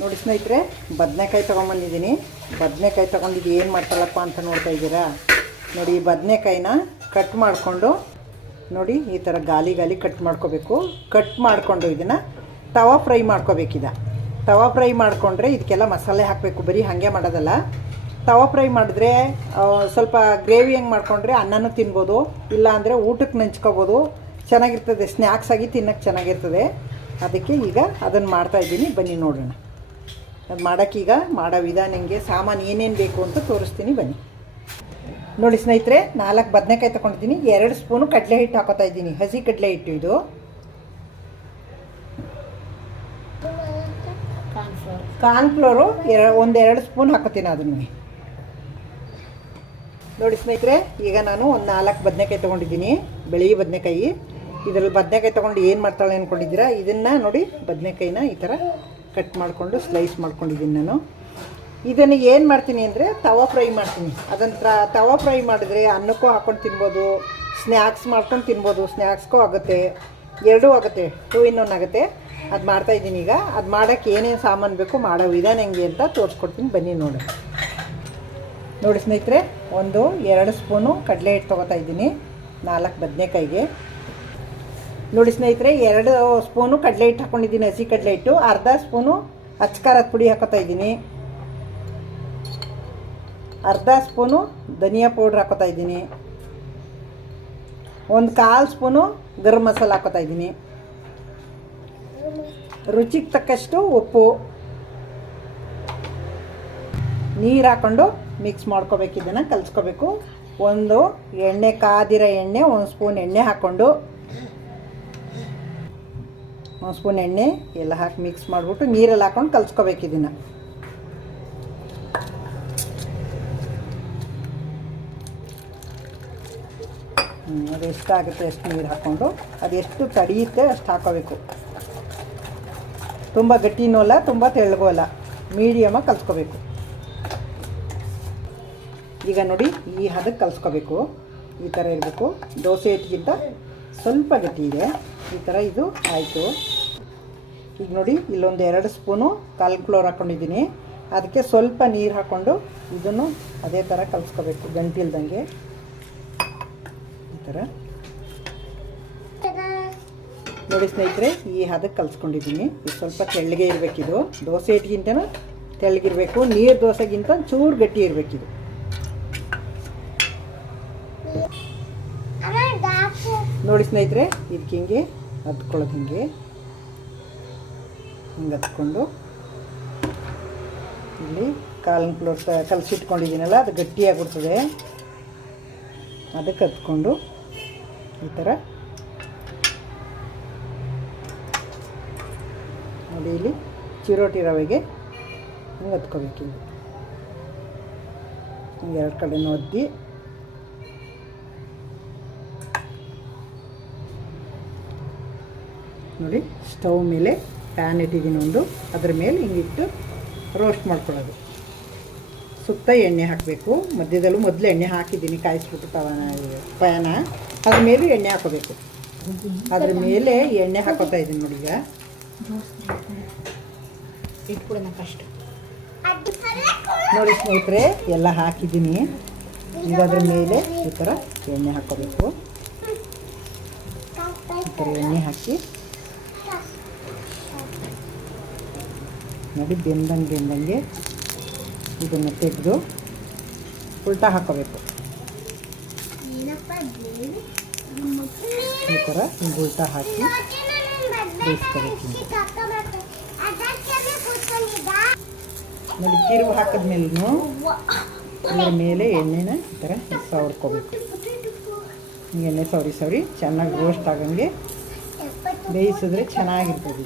ನೋಡಿ ಸ್ನೇಹಿತರೆ, ಬದನೆಕಾಯಿ ತೊಗೊಂಬಂದಿದ್ದೀನಿ. ಬದನೆಕಾಯಿ ತೊಗೊಂಡಿದ್ದು ಏನು ಮಾಡ್ತಾಳಪ್ಪ ಅಂತ ನೋಡ್ತಾ ಇದ್ದೀರಾ. ನೋಡಿ, ಈ ಬದನೆಕಾಯಿನ ಕಟ್ ಮಾಡಿಕೊಂಡು ನೋಡಿ ಈ ಥರ ಗಾಲಿ ಕಟ್ ಮಾಡ್ಕೋಬೇಕು. ಕಟ್ ಮಾಡಿಕೊಂಡು ಇದನ್ನು ತವಾ ಫ್ರೈ ಮಾಡ್ಕೋಬೇಕಿದೆ. ತವಾ ಫ್ರೈ ಮಾಡಿಕೊಂಡ್ರೆ ಇದಕ್ಕೆಲ್ಲ ಮಸಾಲೆ ಹಾಕಬೇಕು, ಬರೀ ಹಾಗೆ ಮಾಡೋದಲ್ಲ. ತವಾ ಫ್ರೈ ಮಾಡಿದ್ರೆ ಸ್ವಲ್ಪ ಗ್ರೇವಿ ಹೆಂಗೆ ಮಾಡಿಕೊಂಡ್ರೆ ಅನ್ನನೂ ತಿನ್ಬೋದು, ಇಲ್ಲ ಅಂದರೆ ಊಟಕ್ಕೆ ನೆಂಚ್ಕೋಬೋದು, ಚೆನ್ನಾಗಿರ್ತದೆ. ಸ್ನ್ಯಾಕ್ಸ್ ಆಗಿ ತಿನ್ನೋಕ್ಕೆ ಚೆನ್ನಾಗಿರ್ತದೆ. ಅದಕ್ಕೆ ಈಗ ಅದನ್ನು ಮಾಡ್ತಾಯಿದ್ದೀನಿ, ಬನ್ನಿ ನೋಡೋಣ. ಅದು ಮಾಡೋಕ್ಕೀಗ ಮಾಡೋ ವಿಧಾನ ಹೆಂಗೆ, ಸಾಮಾನು ಏನೇನು ಬೇಕು ಅಂತ ತೋರಿಸ್ತೀನಿ, ಬನ್ನಿ. ನೋಡಿ ಸ್ನೇಹಿತರೆ, 4 ಬದನೆಕಾಯಿ ತೊಗೊಂಡಿದ್ದೀನಿ. 2 ಸ್ಪೂನು ಕಡಲೆ ಹಿಟ್ಟು ಹಾಕೋತಾ ಇದ್ದೀನಿ, ಹಸಿ ಕಡಲೆ ಹಿಟ್ಟು. ಇದು ಕಾರ್ನ್ಫ್ಲೋರು 1-2 ಸ್ಪೂನ್ ಹಾಕೋತೀನಿ ಅದನ್ನು. ನೋಡಿ ಸ್ನೇಹಿತರೆ, ಈಗ ನಾನು ಒಂದು 4 ಬದನೆಕಾಯಿ ತೊಗೊಂಡಿದ್ದೀನಿ, ಬಿಳಿ ಬದನೆಕಾಯಿ. ಇದರಲ್ಲಿ ಬದನೆಕಾಯಿ ತೊಗೊಂಡು ಏನು ಮಾಡ್ತಾಳೆ ಅಂದ್ಕೊಂಡಿದ್ದೀರಾ, ಇದನ್ನು ನೋಡಿ ಬದನೆಕಾಯಿನ ಈ ಥರ ಕಟ್ ಮಾಡಿಕೊಂಡು ಸ್ಲೈಸ್ ಮಾಡ್ಕೊಂಡಿದ್ದೀನಿ ನಾನು. ಇದನ್ನು ಏನು ಮಾಡ್ತೀನಿ ಅಂದರೆ ತವಾ ಫ್ರೈ ಮಾಡ್ತೀನಿ. ಅದನ್ನು ತವಾ ಫ್ರೈ ಮಾಡಿದ್ರೆ ಅನ್ನಕ್ಕೂ ಹಾಕ್ಕೊಂಡು ತಿನ್ಬೋದು, ಸ್ನ್ಯಾಕ್ಸ್ ಮಾಡ್ಕೊಂಡು ತಿನ್ಬೋದು. ಸ್ನ್ಯಾಕ್ಸ್ಗೂ ಆಗುತ್ತೆ, ಎರಡೂ ಆಗುತ್ತೆ, 2 in 1 ಆಗುತ್ತೆ. ಅದು ಮಾಡ್ತಾಯಿದ್ದೀನಿ ಈಗ. ಅದು ಮಾಡೋಕ್ಕೆ ಏನೇನು ಸಾಮಾನು ಬೇಕು, ಮಾಡೋ ವಿಧಾನ ಹೆಂಗೆ ಅಂತ ತೋರಿಸ್ಕೊಡ್ತೀನಿ, ಬನ್ನಿ ನೋಡಿ. ನೋಡಿ ಸ್ನೇಹಿತರೆ, 1-2 ಸ್ಪೂನು ಕಡಲೆ ಹಿಟ್ಟು ತೊಗೋತಾ ಇದ್ದೀನಿ 4 ಬದನೆಕಾಯಿಗೆ. ನೋಡಿ ಸ್ನೇಹಿತರೆ, 2 ಸ್ಪೂನು ಕಡಲೆ ಹಿಟ್ಟು ಹಾಕ್ಕೊಂಡಿದ್ದೀನಿ, ಹಸಿ ಕಡಲೆ ಹಿಟ್ಟು. ಅರ್ಧ ಸ್ಪೂನು ಅಚ್ಕಾರದ ಪುಡಿ ಹಾಕೋತಾ ಇದ್ದೀನಿ. ಅರ್ಧ ಸ್ಪೂನು ಧನಿಯಾ ಪೌಡ್ರ್ ಹಾಕೋತಾ ಇದ್ದೀನಿ. 1/4 ಸ್ಪೂನು ಗರಂ ಮಸಾಲ ಹಾಕೋತಾ ಇದ್ದೀನಿ. ರುಚಿಗೆ ತಕ್ಕಷ್ಟು ಉಪ್ಪು. ನೀರು ಹಾಕ್ಕೊಂಡು ಮಿಕ್ಸ್ ಮಾಡ್ಕೋಬೇಕು, ಇದನ್ನು ಕಲಿಸ್ಕೋಬೇಕು. ಒಂದು ಎಣ್ಣೆ, ಕಾದಿರೋ ಎಣ್ಣೆ, 1 ಸ್ಪೂನ್ ಎಣ್ಣೆ ಹಾಕ್ಕೊಂಡು 1 ಸ್ಪೂನ್ ಎಣ್ಣೆ ಎಲ್ಲ ಹಾಕಿ ಮಿಕ್ಸ್ ಮಾಡಿಬಿಟ್ಟು ನೀರಲ್ಲಿ ಹಾಕ್ಕೊಂಡು ಕಲಿಸ್ಕೋಬೇಕು ಇದನ್ನು. ಅದು ಎಷ್ಟಾಗುತ್ತೆ ಅಷ್ಟು ನೀರು ಹಾಕ್ಕೊಂಡು, ಅದು ಎಷ್ಟು ತಡೆಯುತ್ತೆ ಅಷ್ಟು ಹಾಕೋಬೇಕು. ತುಂಬ ಗಟ್ಟಿನೂ ಅಲ್ಲ, ತುಂಬ ತೆಳ್ಳಗೂ ಅಲ್ಲ, ಮೀಡಿಯಮಾಗಿ ಕಲಿಸ್ಕೋಬೇಕು. ಈಗ ನೋಡಿ, ಈ ಹದಕ್ಕೆ ಕಲಿಸ್ಕೋಬೇಕು. ಈ ಥರ ಇರಬೇಕು. ದೋಸೆ ಹಿಟ್ಟಿಗಿಂತ ಸ್ವಲ್ಪ ಗಟ್ಟಿ ಇದೆ. ಈ ಥರ ಇದು ಆಯಿತು. ಈಗ ನೋಡಿ, ಇಲ್ಲೊಂದು 2 ಸ್ಪೂನು ಕಾರ್ನ್ಫ್ಲೋರ್ ಹಾಕ್ಕೊಂಡಿದ್ದೀನಿ. ಅದಕ್ಕೆ ಸ್ವಲ್ಪ ನೀರು ಹಾಕ್ಕೊಂಡು ಇದನ್ನು ಅದೇ ಥರ ಕಲಿಸ್ಕೋಬೇಕು, ಗಂಟಿಲ್ದಂಗೆ ಈ ಥರ. ನೋಡಿ ಸ್ನೇಹಿತರೆ, ಈ ಹದಕ್ಕೆ ಕಲಿಸ್ಕೊಂಡಿದ್ದೀನಿ. ಇದು ಸ್ವಲ್ಪ ತೆಳ್ಳಗೆ ಇರಬೇಕಿದು, ದೋಸೆ ಹಿಟ್ಟಿಗಿಂತನೂ ತೆಳ್ಳಗಿರಬೇಕು. ನೀರು ದೋಸೆಗಿಂತ ಚೂರು ಗಟ್ಟಿ ಇರಬೇಕಿದು. ನೋಡಿ ಸ್ನೇಹಿತರೆ, ಇದಕ್ಕೆ ಹಿಂಗೆ ಹದ್ಕೊಳ್ಳೋದು, ಹಿಂಗೆ ಹತ್ಕೊಂಡು ಇಲ್ಲಿ ಕಾರ್ನ್ಫ್ಲೋರ್ ಕಲಸಿಟ್ಕೊಂಡಿದ್ದೀನಲ್ಲ, ಅದು ಗಟ್ಟಿಯಾಗಿಬಿಡ್ತದೆ. ಅದಕ್ಕೆ ಹತ್ಕೊಂಡು ಈ ಥರ ನೋಡಿ, ಇಲ್ಲಿ ಚಿರೋಟಿ ರವೆಗೆ ಹಿಂಗೆ ಹತ್ಕೋಬೇಕು. ಹಿಂಗೆ 2 ಕಡೆನೂ ಒದ್ದಿ ನೋಡಿ, ಸ್ಟವ್ ಮೇಲೆ ಪ್ಯಾನ್ ಇಟ್ಟಿದ್ದೀನಿ ಒಂದು, ಅದ್ರ ಮೇಲೆ ಹಿಂಗಿಟ್ಟು ರೋಸ್ಟ್ ಮಾಡ್ಕೊಳ್ಳೋದು. ಸುತ್ತ ಎಣ್ಣೆ ಹಾಕಬೇಕು. ಮಧ್ಯದಲ್ಲೂ ಮೊದಲು ಎಣ್ಣೆ ಹಾಕಿದ್ದೀನಿ, ಕಾಯಿಸ್ಬಿಟ್ಟು ಪ್ಯಾನ. ಅದ್ರ ಮೇಲೆ ಎಣ್ಣೆ ಹಾಕೋಬೇಕು. ಅದ್ರ ಮೇಲೆ ಎಣ್ಣೆ ಹಾಕೋತಾ ಇದ್ದೀನಿ ನೋಡಿ. ಈಗ ನೋಡಿ ಸ್ನೇಹಿತರೆ, ಎಲ್ಲ ಹಾಕಿದ್ದೀನಿ. ಈಗ ಅದ್ರ ಮೇಲೆ ಈ ಥರ ಎಣ್ಣೆ ಹಾಕೋಬೇಕು. ಈ ಥರ ಎಣ್ಣೆ ಹಾಕಿ ನೋಡಿ, ಬೆಂದಂಗೆ ಇದನ್ನು ತೆಗೆದು ಉಲ್ಟಾ ಹಾಕೋಬೇಕು. ಈ ಥರ ಹಿಂಗೆ ಉಲ್ಟಾ ಹಾಕಿ ಬೇಯಿಸ್ಕೋಬೇಕು. ನೋಡಿ, ತಿರುವು ಹಾಕಿದ್ಮೇಲೂ ಇದ್ರ ಮೇಲೆ ಎಣ್ಣೆನ ಈ ಥರ ಸವರ್ಕೋಬೇಕು. ಎಣ್ಣೆ ಸವರಿ ಚೆನ್ನಾಗಿ ರೋಸ್ಟ್ ಆಗಂಗೆ ಬೇಯಿಸಿದ್ರೆ ಚೆನ್ನಾಗಿರ್ತದೆ.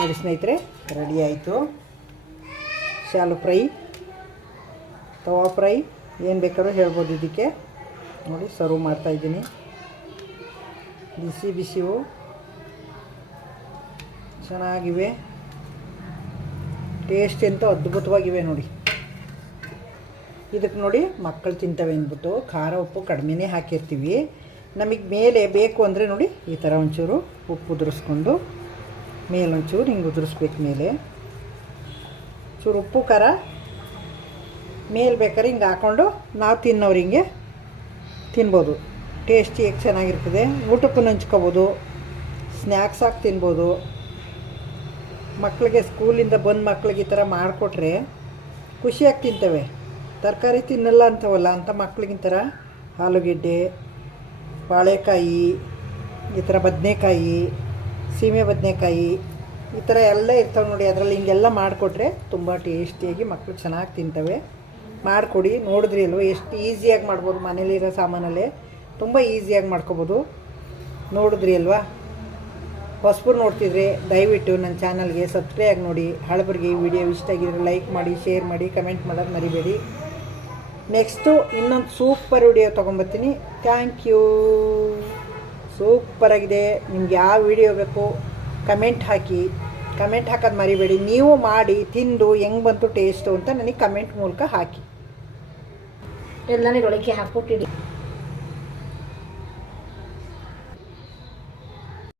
ನೋಡಿ ಸ್ನೇಹಿತರೆ, ರೆಡಿ ಆಯಿತು. ಶಾಲು ಫ್ರೈ, ತವಾ ಫ್ರೈ, ಏನು ಬೇಕಾದ್ರೂ ಹೇಳ್ಬೋದು ಇದಕ್ಕೆ. ನೋಡಿ, ಸರ್ವ್ ಮಾಡ್ತಾಯಿದ್ದೀನಿ. ಬಿಸಿವು ಚೆನ್ನಾಗಿವೆ, ಟೇಸ್ಟ್ ಎಂತ ಅದ್ಭುತವಾಗಿವೆ ನೋಡಿ. ಇದಕ್ಕೆ ನೋಡಿ ಮಕ್ಕಳು ತಿಂತವೆ ಅಂದ್ಬಿಟ್ಟು ಖಾರ ಉಪ್ಪು ಕಡಿಮೆನೇ ಹಾಕಿರ್ತೀವಿ. ನಮಗೆ ಮೇಲೆ ಬೇಕು ಅಂದರೆ ನೋಡಿ ಈ ಥರ ಒಂಚೂರು ಉಪ್ಪು ಉದುರಿಸ್ಕೊಂಡು ಮೇಲೊಂಚೂರು ಹಿಂಗೆ ಉದುರಿಸ್ಬೇಕು. ಮೇಲೆ ಚೂರು ಉಪ್ಪು ಖಾರ ಮೇಲೆ ಬೇಕಾದ್ರೆ ಹಿಂಗೆ ಹಾಕ್ಕೊಂಡು ನಾವು ತಿನ್ನೋರು ಹಿಂಗೆ ತಿನ್ಬೋದು. ಟೇಸ್ಟಿಯಾಗಿ ಚೆನ್ನಾಗಿರ್ತದೆ. ಊಟಕ್ಕೂ ಹಂಚ್ಕೋಬೋದು, ಸ್ನ್ಯಾಕ್ಸ್ ಹಾಕಿ ತಿನ್ಬೋದು. ಮಕ್ಕಳಿಗೆ ಸ್ಕೂಲಿಂದ ಬಂದು ಮಕ್ಳಿಗೆ ಈ ಥರ ಮಾಡಿಕೊಟ್ರೆ ಖುಷಿಯಾಗಿ ತಿಂತವೆ. ತರಕಾರಿ ತಿನ್ನಲ್ಲ ಅಂತವಲ್ಲ ಅಂಥ ಮಕ್ಳಿಗೆ ಈ ಥರ ಆಲೂಗೆಡ್ಡೆ, ಬಾಳೆಕಾಯಿ, ಈ ಥರ ಬದನೆಕಾಯಿ, ಸೀಮೆ ಬದನೆಕಾಯಿ ಈ ಥರ ಎಲ್ಲ ಇರ್ತವೆ ನೋಡಿ. ಅದರಲ್ಲಿ ಹಿಂಗೆಲ್ಲ ಮಾಡಿಕೊಟ್ರೆ ತುಂಬ ಟೇಸ್ಟಿಯಾಗಿ ಮಕ್ಕಳು ಚೆನ್ನಾಗಿ ತಿಂತವೆ. ಮಾಡಿಕೊಡಿ. ನೋಡಿದ್ರಿ ಅಲ್ವ ಎಷ್ಟು ಈಸಿಯಾಗಿ ಮಾಡ್ಬೋದು. ಮನೇಲಿರೋ ಸಾಮಾನಲ್ಲೇ ತುಂಬ ಈಸಿಯಾಗಿ ಮಾಡ್ಕೊಬೋದು. ನೋಡಿದ್ರಿ ಅಲ್ವಾ. ಹೊಸಬರು ನೋಡ್ತಿದ್ರೆ ದಯವಿಟ್ಟು ನನ್ನ ಚಾನಲ್ಗೆ ಸಬ್ಸ್ಕ್ರೈಬ್ ಆಗಿ ನೋಡಿ. ಹಳಬರಿಗೆ ಈ ವಿಡಿಯೋ ಇಷ್ಟ ಆಗಿದ್ರೆ ಲೈಕ್ ಮಾಡಿ, ಶೇರ್ ಮಾಡಿ, ಕಮೆಂಟ್ ಮಾಡೋದು ಮರಿಬೇಡಿ. ನೆಕ್ಸ್ಟು ಇನ್ನೊಂದು ಸೂಪರ್ ವಿಡಿಯೋ ತೊಗೊಂಬರ್ತೀನಿ. Thank you. ಸೂಪರಾಗಿದೆ. ನಿಮ್ಗೆ ಯಾವ ವಿಡಿಯೋ ಬೇಕು ಕಮೆಂಟ್ ಹಾಕಿ. ಕಮೆಂಟ್ ಹಾಕೋದು ಮರಿಬೇಡಿ. ನೀವು ಮಾಡಿ ತಿಂದು ಹೆಂಗೆ ಬಂತು ಟೇಸ್ಟು ಅಂತ ನನಗೆ ಕಮೆಂಟ್ ಮೂಲಕ ಹಾಕಿ. ಎಲ್ಲ ಒಳಗೆ ಹಾಕ್ಬಿಟ್ಟಿಡಿ.